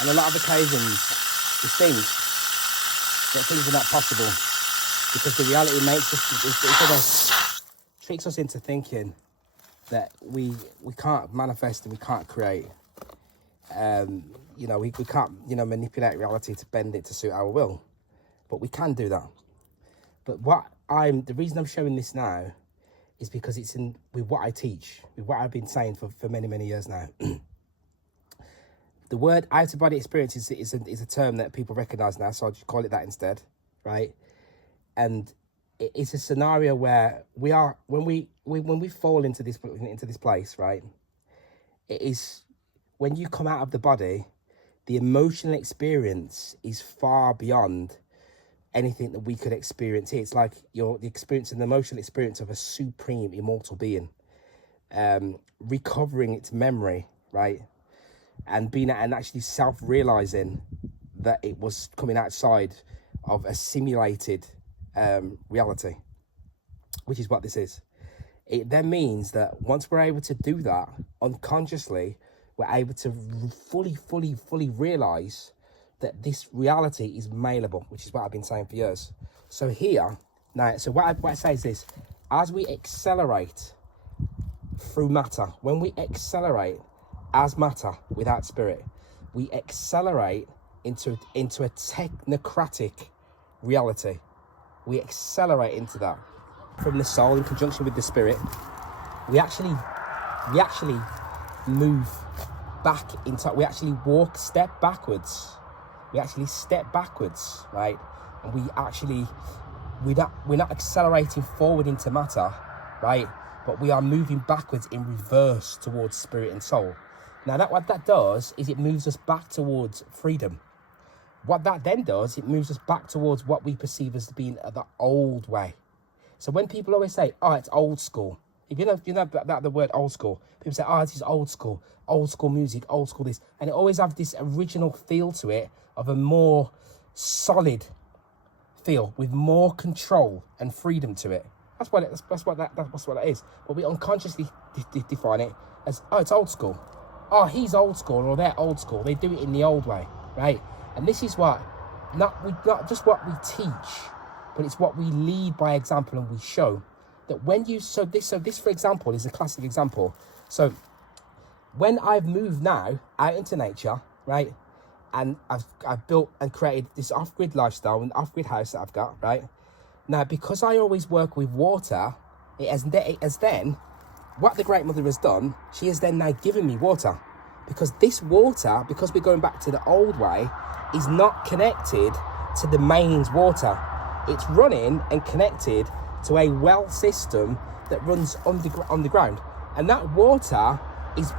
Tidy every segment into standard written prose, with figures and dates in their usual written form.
on a lot of occasions, we think that things are not possible because the reality makes us, tricks us into thinking that we can't manifest and we can't create. We can't, manipulate reality to bend it to suit our will, but we can do that. But the reason I'm showing this now is because it's with what I teach, with what I've been saying for many, many years now. The word out-of-body experience is a term that people recognise now, so I'll just call it that instead, right? And it's a scenario where we are, when we fall into this place, right? It is when you come out of the body, the emotional experience is far beyond anything that we could experience here. It's like the experience and the emotional experience of a supreme immortal being, recovering its memory, right? And actually self-realizing that it was coming outside of a simulated reality, which is what this is. It then means that once we're able to do that unconsciously, we're able to fully realize that this reality is malleable, which is what I've been saying for years. So what I say is this: as we accelerate through matter, when we accelerate as matter without spirit, we accelerate into a technocratic reality. We accelerate into that from the soul in conjunction with the spirit. We actually move back into. We actually step backwards. We actually step backwards, right? And we're not accelerating forward into matter, right? But we are moving backwards in reverse towards spirit and soul. Now, what that does is it moves us back towards freedom. What that then does, it moves us back towards what we perceive as being the old way. So when people always say, "Oh, it's old school," if you know about the word old school, people say, "Oh, this is old school music, old school this," and it always have this original feel to it of a more solid feel with more control and freedom to it. That's what that is. But we unconsciously define it as, "Oh, it's old school. Oh, he's old school, or they're old school. They do it in the old way," right? And this is not just what we teach, but it's what we lead by example, and we show that when you this for example is a classic example. So when I've moved now out into nature, right, and I've built and created this off-grid lifestyle and off-grid house that I've got, right? Now, because I always work with water, it has then, what the Great Mother has done, she has then now given me water. Because this water, because we're going back to the old way, is not connected to the mains water. It's running and connected to a well system that runs underground. And that water is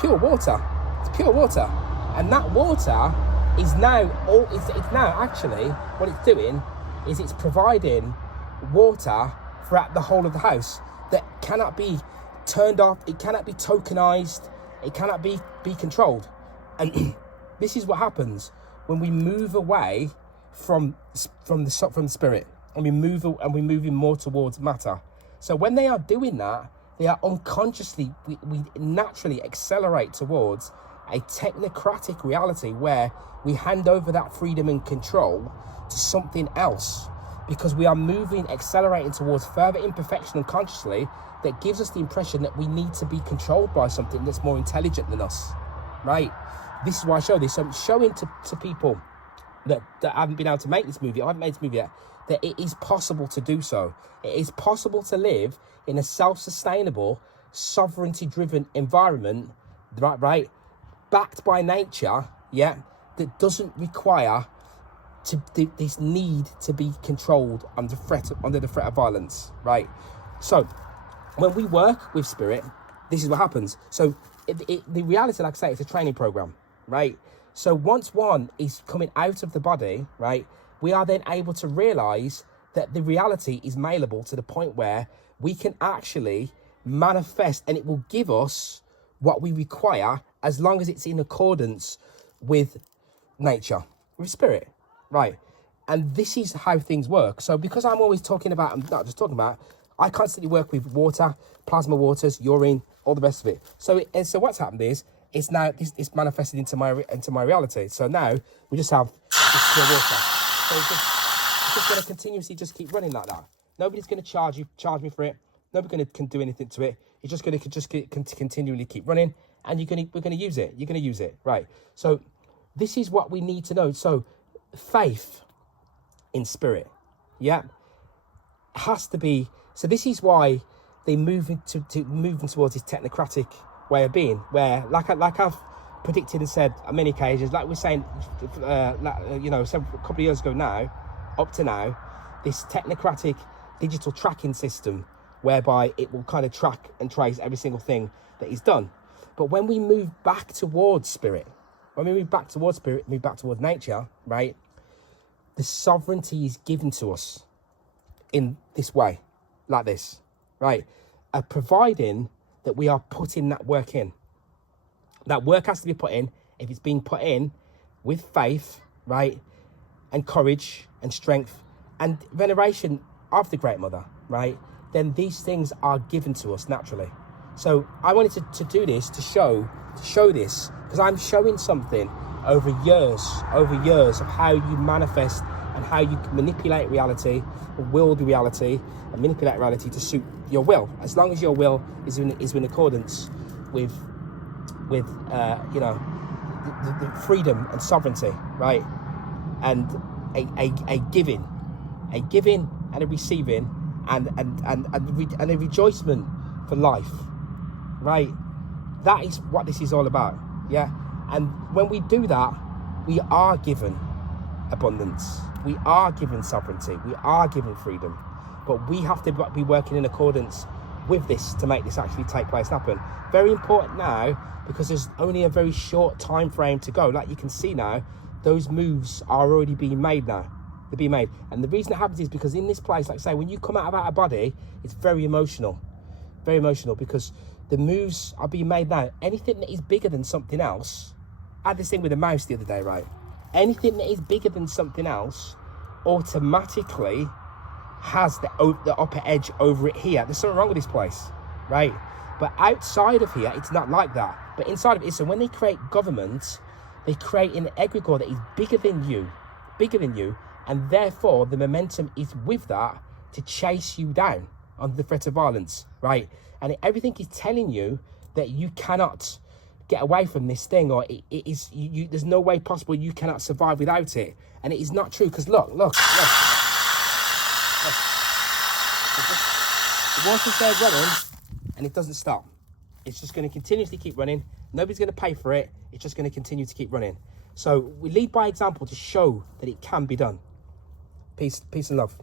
pure water. It's pure water. And that water is now, it's now actually, what it's doing is it's providing water throughout the whole of the house that cannot be turned off, it cannot be tokenized, it cannot be controlled. And this is what happens when we move away from the spirit, and we're moving more towards matter. So when they are doing that, they are unconsciously, we naturally accelerate towards a technocratic reality where we hand over that freedom and control to something else, because we are accelerating towards further imperfection unconsciously that gives us the impression that we need to be controlled by something that's more intelligent than us, right? This is why I show this. So I'm showing to people that haven't been able to make this movie, I haven't made this movie yet, that it is possible to do so. It is possible to live in a self-sustainable, sovereignty-driven environment, right? Backed by nature, yeah, that doesn't require this need to be controlled under the threat of violence, right? So when we work with spirit, this is what happens. So the reality, like I say, it's a training program, right? So once one is coming out of the body, right, we are then able to realize that the reality is malleable to the point where we can actually manifest, and it will give us what we require as long as it's in accordance with nature, with spirit, right? And this is how things work. So because I'm always talking about, I'm not just talking about, I constantly work with water, plasma waters, urine, all the rest of it. So what's happened is, it's now it's manifested into my reality. So now we just have this pure water. So it's just going to continuously just keep running like that. Nobody's going to charge me for it. Nobody's going to do anything to it. It's just going to continually keep running, and we're going to use it. You're going to use it, right? So this is what we need to know. So faith in spirit, yeah, has to be. So this is why they moving towards this technocratic way of being, where like I've predicted and said on many occasions, like we're saying, a couple of years ago now, up to now, this technocratic digital tracking system, whereby it will kind of track and trace every single thing that is done. But when we move back towards spirit, move back towards nature, right, the sovereignty is given to us in this way, like this, right? Providing that we are putting that work in. That work has to be put in. If it's being put in with faith, right, and courage and strength and veneration of the Great Mother, right, then these things are given to us naturally. So I wanted to do this to show this, because I'm showing something over years of how you manifest and how you can manipulate reality, will the reality, and manipulate reality to suit your will, as long as your will is in accordance with the freedom and sovereignty, right, and a giving and a receiving and a rejoicement for life, right? That is what this is all about, yeah. And when we do that, we are given abundance, we are given sovereignty, we are given freedom. But we have to be working in accordance with this to make this actually take place and happen. Very important now, because there's only a very short time frame to go. Like you can see now, those moves are already being made now. They're being made. And the reason it happens is because in this place, like I say, when you come out of a body, it's very emotional, because the moves are being made now. Anything that is bigger than something else, I had this thing with a mouse the other day, right? Anything that is bigger than something else automatically has the upper edge over it here. There's something wrong with this place, right? But outside of here, it's not like that. But inside of it, so when they create governments, they create an egregore that is bigger than you, and therefore the momentum is with that to chase you down under the threat of violence, right? And everything is telling you that you cannot get away from this thing, or it is there's no way possible you cannot survive without it. And it is not true, because look. The water's there running, and it doesn't stop. It's just going to continuously keep running. Nobody's going to pay for it. It's just going to continue to keep running. So we lead by example to show that it can be done. Peace and love.